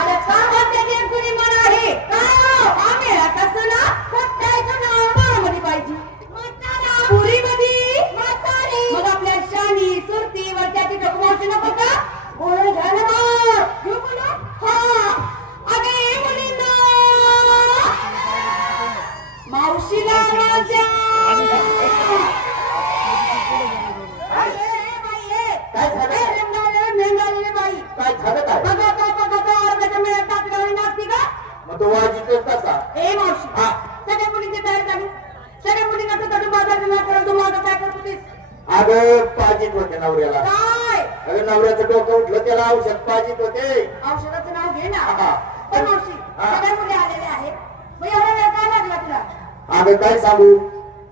अरे का त्याची कुणी मन आहे काय आम्ही आता सुना कोट्याचं नाव बाळामध्ये पाहिजे पुरी मध्ये मग आपल्या शानी सुरतीवर त्याची डोकमावशी नको का बोल घाल घेऊ बोला हा अगे मुलींना मावशीला माझ्या काय झालं काय मग तो वाजितोय कसा सगळ्या मुलींची तयारी झाली सगळ्या मुलींना तू तडू बाजार करत तू माझं काय करत होतीस अगं पाजीत होते नवऱ्याला काय अगं नवऱ्याचं डोकं उठलं त्याला औषध पाजीत होते औषधाचं नाव घे ना हा. पण मावशी सगळ्या मुली आलेल्या आहेत मग एवढा वेळ काय लागला तुला अगं काय सांगू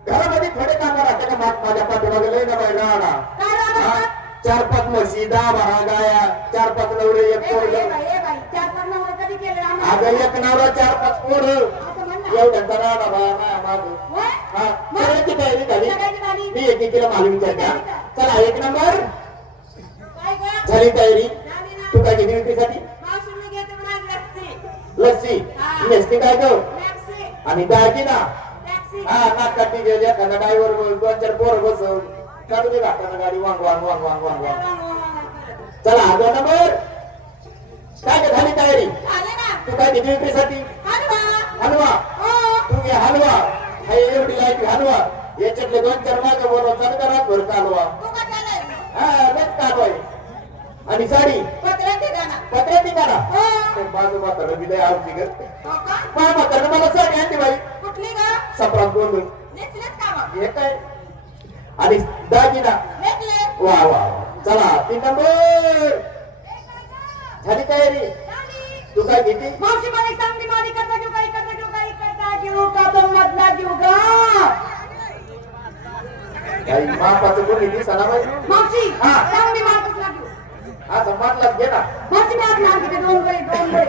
घरामध्ये थोडे काम राहते का माझ्या पाठीमागे लय ना बाई राहणार काय राहणार 4-5 म्हशी 10-12 गाया 4-5 नवरे एक पोरग चार पाच नवरं कधी केलं आम्हाला? अगं एक नवरा 4-5 पोरं असं म्हण ना. एवढ्यांचा राहणार बाया माया माग होय? हा सगळ्याची तयारी झाली सगळ्याची झाली. मी एकेकीला मालूम विचारत्या चला 1 नंबर काय गं? झाली तयारी झाली ना. तू काय घेतली विक्रीसाठी मावशी मी घेते म्हणाली लस्सी. लस्सी हा. नेसती काय गं टॅक्सी. आणि दागिना टॅक्सी. हा नाकाटी गेली एखादा ड्रायव्हर 2-4 पोरं बसव चालू दे घाटानं गाडी वांग वांग वांग वांग वांग वांग चला 2 नंबर काय गं झाली तयारी झाले ना. तू काय घेतली विक्रीसाठी हलवा. हलवा हो. तू घे हलवा हा एवढी लाईट हलवा याच्यातले 2-4 मागं बोलवा चालू करा भर कालवा तू का केलंय? हा बस कालवाय आणि साडी पत्र्यात ठिकाणा. पत्र्यात निघाला हो. माझं म्हातारं बी लय आवडती गं हो का? माझ्या म्हातारं मला साडी आणली बाई कुठली गं? सपरात बोलून नेसलेत का मग? हे काय आणि दागिना नेसले. वा वा वा. चला 3 नंबर झाली तयारी झाली. तू काय घेते मावशी मला एक सांग मी माझी करता घेऊ का इकडचा घेऊ का इकडचा घेऊ का तो मधला घेऊ का काही मापाचं कोण घेते सणाबाई मावशी हा. सांग मी मागूचला घेऊ असं मातलाच घे ना मावशी माग नाव घेते 2 गोळे 2 गोळे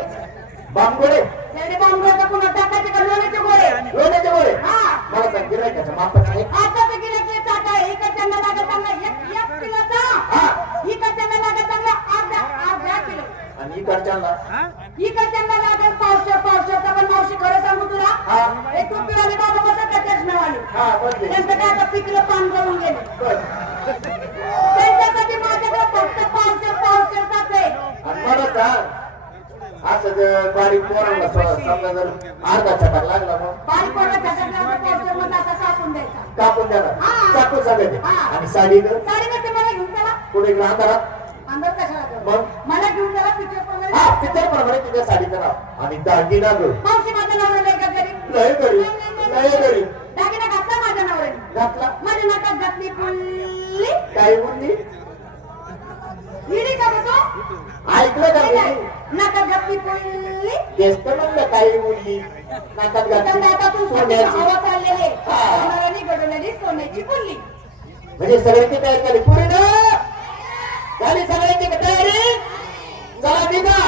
बांबोडे एवढे बांबू का पुन्हा टाकायचे का लोण्याचे गोळे लोण्याचे गोळे हा मला सांग गिरायकाच्या मापाचं आहे आता तर गेले की चाटा इकडच्यांना लागत चांगला एक किलोचा हा इकडच्यांना लागत चांगला अर्धा किलो आणि इकडच्याला इकडच्यांना लागत पावशेरचा पण मावशी खरं सांगू तुला हा हे तू पिळाले बाबा बसत का चष्म्यावाले हा बदले त्यांचं काय आता पिकलं पान जाऊन गेले बस. त्यांच्यासाठी माझ्याकडे फक्त पावशेरचाच आहे आणि मला सांग असं जर बारीक पोरांना समजा जर अर्धा छटाक लागला मग बारीक पोराच्या सगळ्यांना पावशेर मध्ये आता कापून द्यायचा कापून द्याला हा. चाकू सांगायचे हा. आणि साडी तर साडी नसते मला घेऊन चला पुढे इकडे अंधारात अंदाज कशाला करू? मग मला घेऊन चला पिक्चर प्रमाणे हा पिक्चर प्रमाणे तुझ्या साडीचं नाव आणि दागिना गं मावशी माझ्या नवऱ्याला एका गरीब लय गरीब लय गरीब दागिना घातला माझ्या नवऱ्याने घातला माझ्या नाकात घातली फुल्ली काय बोलली हिडी का बघतो ऐकलं का मी नाकात घातली फुल्ली तेच तर म्हणलं काही बोलली नाकात घातली नाकातून सोन्याची हवा चाललेले हा. नवऱ्याने घडवलेली सोन्याची फुल्ली म्हणजे सगळ्यांची तयारी झाली पुढे ना झाली सगळ्यांची तयारी चला निघा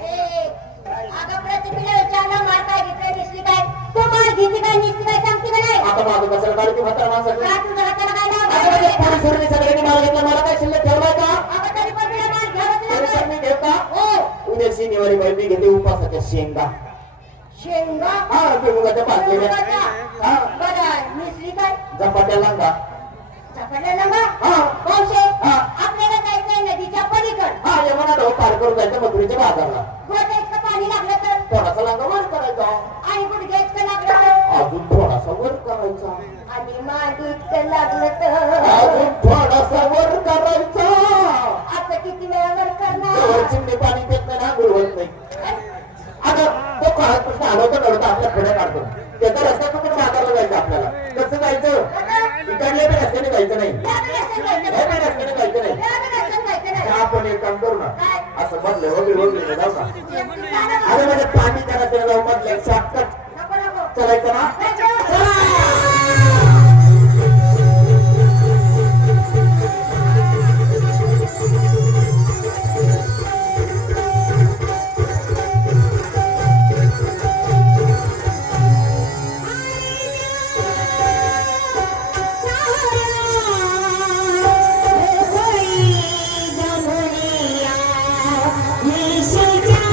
अगं प्रतिक्रिया विचारला मार काय घेतली दिसली काय तू मार घेतली काय निसली काय सांगते का नाही आता माझं कसं गाडी ती म्हातारा माणसाची का तुझ्या हाताला काय आता म्हणजे लाव पुढे सोडली सगळ्यांनी माल घेतला मला काय शिल्लक ठेवलाय का अगं तरी पण तुला मार घ्यावंच तरी लागलं. पण मी घेऊ का हो उद्या शनिवारी बाई मी घेते उपासाच्या शेंगा शेंगा हा बेमुगाच्या भाजलेल्या हा बरं मिसली काय झपाट्या लांगा चपडलेलं ना हा पावशे हा आपल्याला जायचंय नदीच्या पलीकड हा यमुना ढो पार करून जायचं मथुरेच्या बाजारला गोट्या इतकं पाणी लागलं तर थोडासा लांगा वर करायचा आणि गुडघ्या इतकं लागलं तर अजून थोडासा वर करायचा आणि मागे इतकं लागलं तर अजून थोडासा वर करायचा आता किती वेळावर करणार चिमणी पाणी देत नाही ना गुळवत नाही आता तो काळात कृष्ण हलवता आपल्या पुढे काढतो त्याचा रस्ता कुठून बाजारला जायचं आपल्याला कसं जायचं इकडल्या बी रस्त्याने जायचं नाही हे बी रस्त्याने जायचं नाही आपण एक काम करू ना असं बदले वगैरे जाऊ का अरे म्हणजे पाणी त्या रस्त्याला जाऊ बदले शॉर्टकट चलायचं ना चला! Yes,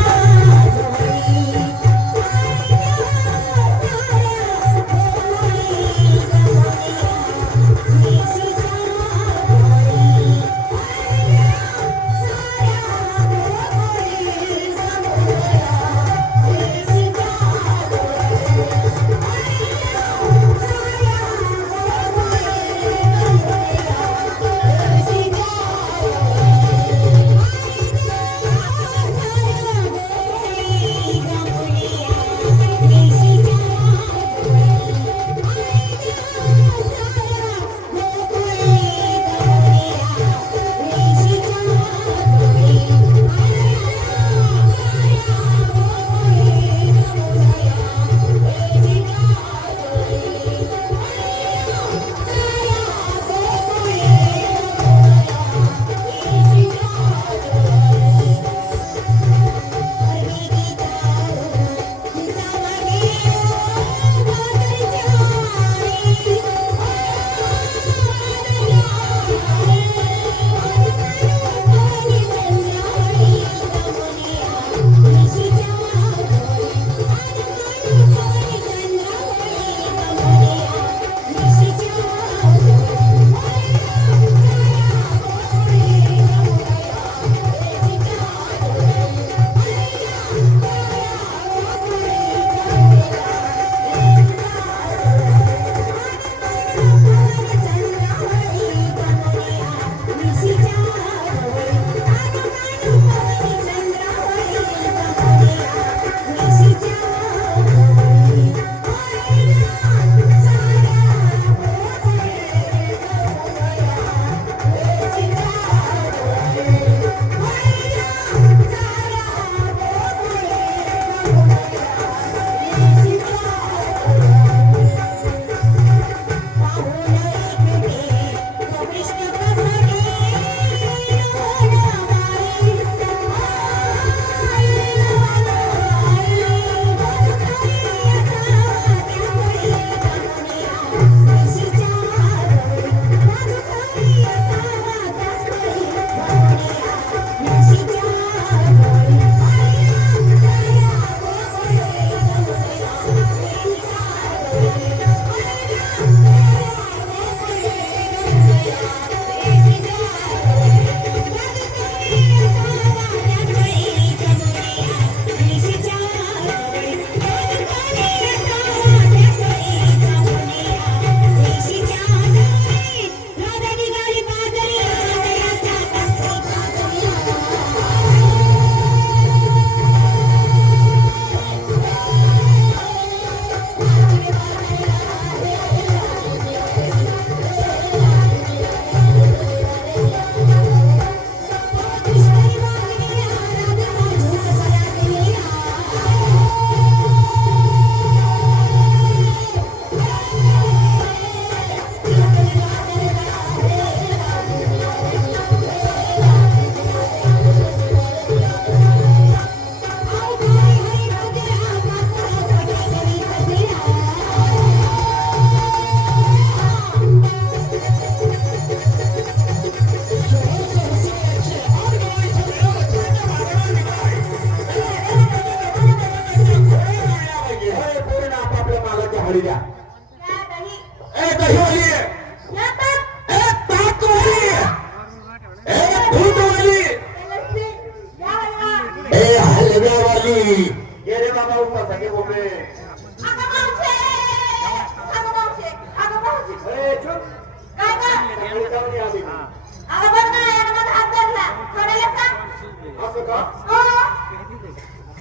काय गं? सकाळी जाऊन या आधी. अगं बघ ना, यानं माझा हात धरला. सोडायला सांग. असं का? हो.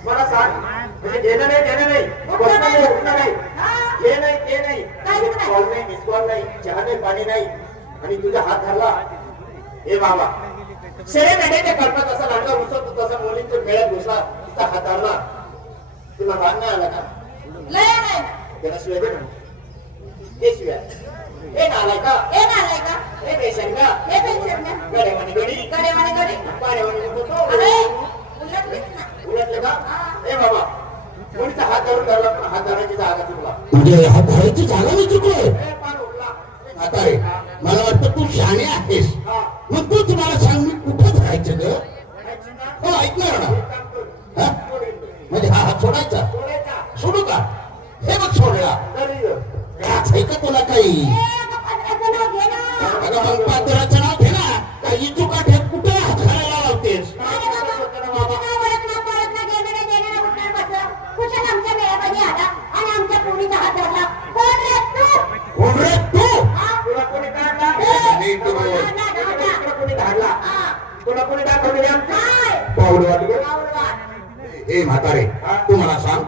मला सांग म्हणजे घेणं नाही देणं नाही उठणं नाही. उठणं नाही हा. हे नाही ते नाही काहीच नाही. कॉल नाही मिस कॉल नाही चहा नाही पाणी नाही आणि तुझा हात धरला हे बाबा शेरे मेंढ्याच्या कल्पना तसा लागला उसतो तसा मुलींच्या मेळ्यात घुसला तिचा हात धरला तुला राग नाही आला का लय नाही. त्याला शिवाय दे ना. हे शिवाय हे नालाय का हे नालाय का? हे बेसन का हे पेन्शन द्या. गडेवानी गडी गडेवाने गडे. पाड्यावानी नको अरे, तो उलटलीच ना. उलटले का हे बाबा कोणीचा हात धरून धरला पण हात धरायची जागा चुकला म्हणजे हात धरायची जागा मी चुकलोय हे पार उठला म्हातारे मला वाटतं तू शहाणे आहेस हा मग तू तुम्हाला सांग मी कुठं धरायचं ग खायची ना? हो ऐकणार ना एक काम कर. हा? सोडेल. म्हणजे हा हात सोडायचा सोडायचा. सोडू का हे बघ सोडला तरी ग. राच आहे का तुला काही ए, अगं पत्राचं नाव घे ना. अगं मग पात्राचं नाव घे ना काही चुका ठेव कुठे हात घालायला लावतेस अरे बाबा, तुझं नाव ओळख ना, परत ना, घेणं नाही, देणं नाही, उठणार बसलं. कुशाल आमच्या मेळामध्ये आला आणि आमच्या पोरीचा हात धरला. कोण रे तू? कोण रे तू हा? तुला कोणी काढला? नीट बोल. तुला कोणी धाडला? हा. तुला कोणी दाखवली आमची? काय? पाऊलवाली ग. आवडवा. ए म्हातारे तू मला सांग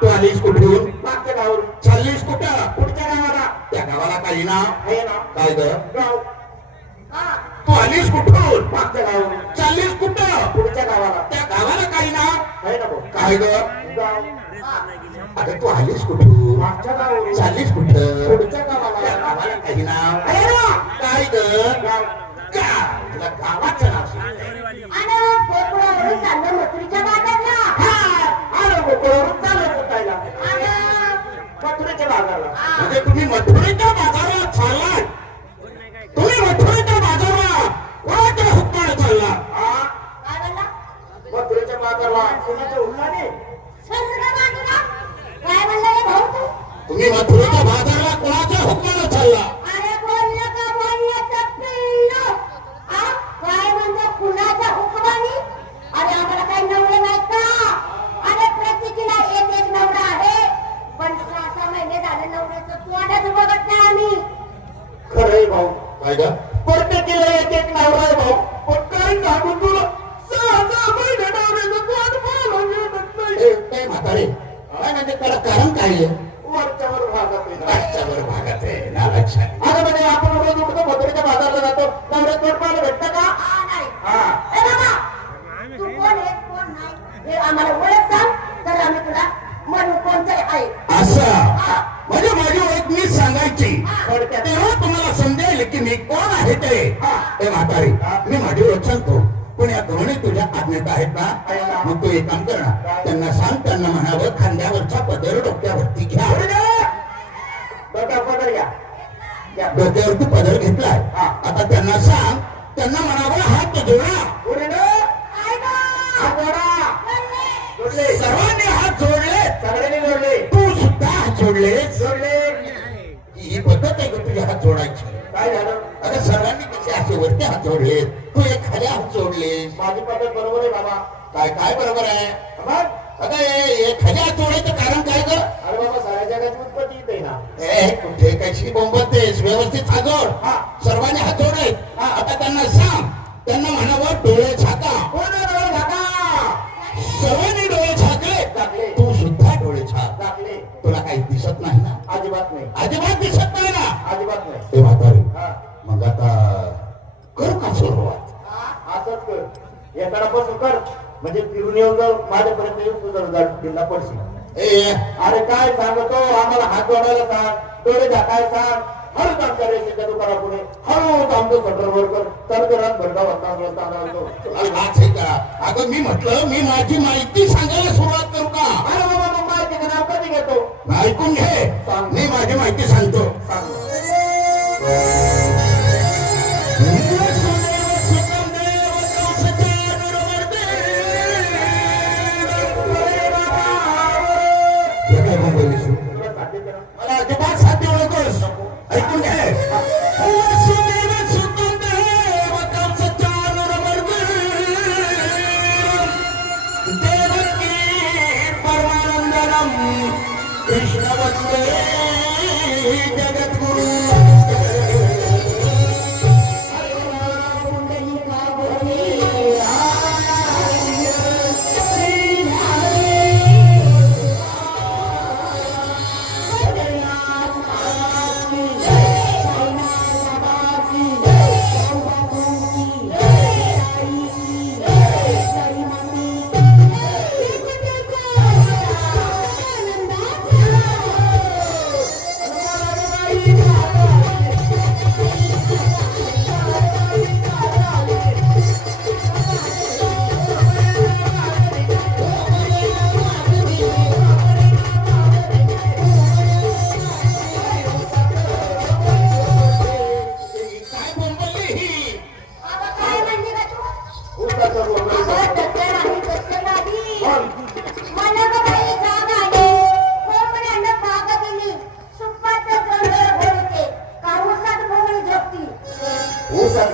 तू आलीस कुठून मागच्या गावावरून. चाललीस कुठं पुढच्या गावाला. त्या गावाला काही नाव आहे ना? काय ग गाव. हा. तू आलीस कुठून मागच्या गावावरून. चाललीस कुठं पुढच्या गावाला. त्या गावाला काही नाव आहे ना भाऊ? काय ग गाव. अगं तू आलीस कुठून मागच्या गावावरून. चाललीस कुठं पुढच्या गावाला. त्या गावाला काही नाव आहे ना? काय ग गाव. का? तुला गावाचं नाव सांगते. आणि पोपळावरून चाललं मथुरीच्या बाजारला. हा. आलो गोकुळावरून चाललो कुठायला. आणि मथुरेच्या बाजारला. म्हणजे तुम्ही मथुरेच्या बाजारात चाललात तुम्ही मथुरेच्या बाजाराला कोणाच्या हुकमाने चालला हा. काय म्हणला? मथुरेच्या बाजारला. कुणाच्या हुकमाने? समुद्र बाजूला. काय म्हणला रे भाऊ तू? तुम्ही मथुरेच्या बाजाराला कोणाच्या हुकमाने चालला अरे बोललं का बोलण्याचं पिल्लू? आ? काय म्हणजे कुणाच्या हुकमानी? अरे आम्हाला काही नवरे नाहीत का? अरे प्रत्येकीला एक एक नवरा आहे. पण 6 महिने झाले नवऱ्याचं तोंडच बघत नाही आम्ही. खरंय भाऊ. काय ग प्रत्येकीला एक एक नवरा आहे भाऊ. पण काय सांगू तुला? 6 महिने नवऱ्याचं तोंड पाहायला मिळत नाही. ए म्हातारे काय म्हणजे त्याला कारण काय आहे वरच्यावर भागात आहे. राजच्यावर भागात आहे नाराज आहे. अगं म्हणजे आपण रोज उठतो मथुरेच्या बाजारला जातो नवऱ्याचं तोंड पाहायला भेटतं का? आ, नाही. हा. ए बाबा, तू कोण आहे कोण नाही हे आम्हाला ओळख सांग, तर आम्ही तुला म्हणू कोणतरी आहे. असं म्हणजे माझी ओळख मी सांगायची थोडक्यात. तेव्हा तुम्हाला समजेल की मी कोण आहे ते ए म्हातारी मी माझी ओळख सांगतो पण या दोन्ही तुझ्या आज्ञेत आहेत ना मग तू एक काम कर ना त्यांना सांग त्यांना म्हणावं खांद्यावरचा पदर डोक्यावरती घ्या पदर घ्या. घ्या. डोक्यावरती पदर घेतलाय आता त्यांना सांग त्यांना म्हणावं हात जोडा पुढे न. काय गं? हात जोडा. बोलले. जोडले. सर्वांनी हात जोडले सगळ्यांनी जोडले. तू सुद्धा हात जोडलेस जोडले. ही पद्धत आहे का तुझ्या हात जोडायची काय झालं? अरे सर्वांनी कसे असे वरती हात जोडले तू एक खाली हात जोडलेस माझी पद्धत बरोबर आहे बाबा. काय काय बरोबर आहे मग? आता हे खाली हात जोडायचं कारण काय ग अरे बाबा साऱ्या जगाची उत्पत्ती इथे आहे ना. ए कुठे कशी बोंबतेस व्यवस्थित हात जोड हा. सर्वांनी हात जोडलेत आता त्यांना सांग त्यांना म्हणावं डोळे झाका कोण डोळे झाका? सर्वांनी डोळे झाकले झाकले. तू सुद्धा डोळे झाक झाकले. तुला काही दिसत नाही ना अजिबात नाही. अजिबात दिसत नाही ना अजिबात नाही. ते म्हातारी हा. मग आता कर का सुरुवात असंच कर. येताना बसून कर म्हणजे फिरून येऊन जाऊ माझ्यापर्यंत येऊन तुझं जिल्हा पडशील. ए अरे काय सांगतो आम्हाला हात जोडायला सांग डोळे झाकायला सांग हळूच आमच्या रेषेच्या दुकानापुढे हळूच आमचं सटरवर कर तर घरात भरगा तुला लाज आहे का अगं मी म्हटलं मी माझी माहिती सांगायला सुरुवात करू का अरे बाबा मग माहिती का नाव कधी घेतो ऐकून घे मी माझी माहिती सांगतो सांग. तुला साध्य करा. मला अजिबात साध्य ओळखोस ऐकून घे वसुदेव सुतं देव कंसचा नरमर्द देवकी परमानंदनम कृष्ण वंदे जगद्गुरु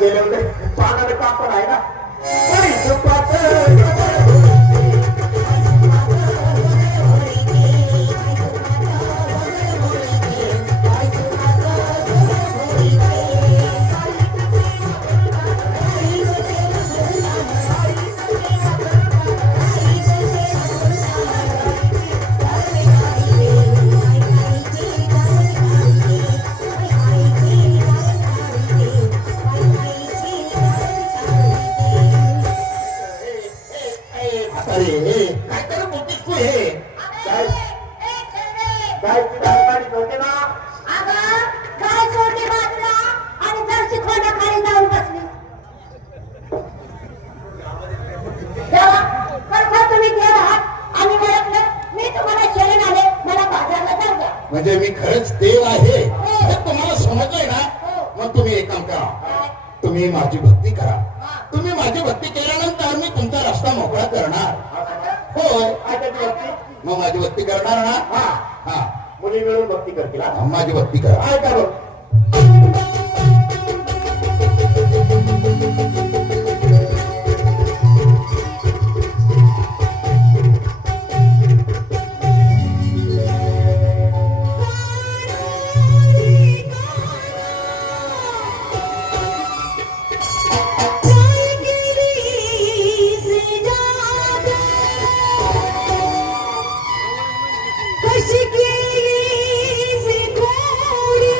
गेले होते पानाने कापड आहे ना काहीतरी बोलतेस तू हे काय काय ती दालपाटी होते ना अगं काय सोडली बाजूला आणि जरशी खाली जाऊन बसली तेव्हा खरखर तुम्ही देव आहात आणि ओळखलं मी तुम्हाला शरण आले मला बाजारला जाऊ द्या म्हणजे मी खरंच देव आहे हे तुम्हाला समजलंय ना मग तुम्ही एक काम करा तुम्ही माझी भक्ती करा तुम्ही माझी भक्ती केल्यानंतर मी तुमचा रस्ता मोकळा करणार होय काय त्याची भक्ती मग माझी भक्ती करणार ना हा हा मुली मिळून भक्ती करतील हा? माझी भक्ती करा काय का बघ कशी केली से थोडी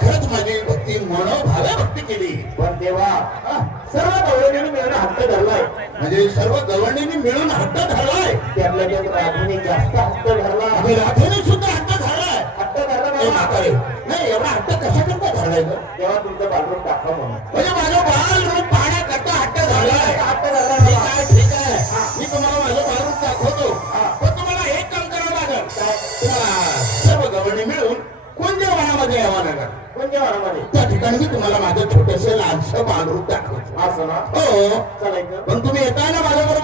खरंच माझी भक्ती मनोभावे भक्ती केली. पण देवा सर्व गवळणीने मिळून हट्ट धरलाय. म्हणजे सर्व गवंडींनी मिळून हट्ट धरलाय. त्यातल्या त्यात राधूने जास्त हट्ट धरला. आणि राधेने सुद्धा हट्ट धरलाय. हट्ट धरला ए म्हातारे, नाही एवढा हट्ट कशा करता धरलाय ग? तेव्हा तुमचं बाथरूम टाका म्हणून. म्हणजे माझं बाळ रूप पाहण्याकरता हट्ट धरलाय. हट्ट धरला ठीक आहे. मी तुम्हाला माझं बाळ रूप दाखवतो. पण तुम्हाला एक काम करावं लागेल. तुम्हाला सर्व गवंडी मिळून कोणत्या वनामध्ये यावं लागेल. कोणत्या वनामध्ये? त्या ठिकाणी मी तुम्हाला माझं छोटस लहानसं बाळ रूप दाखवतो. असं ना? हो. चालायचं. पण तुम्ही येताय ना माझ्याबरोबर?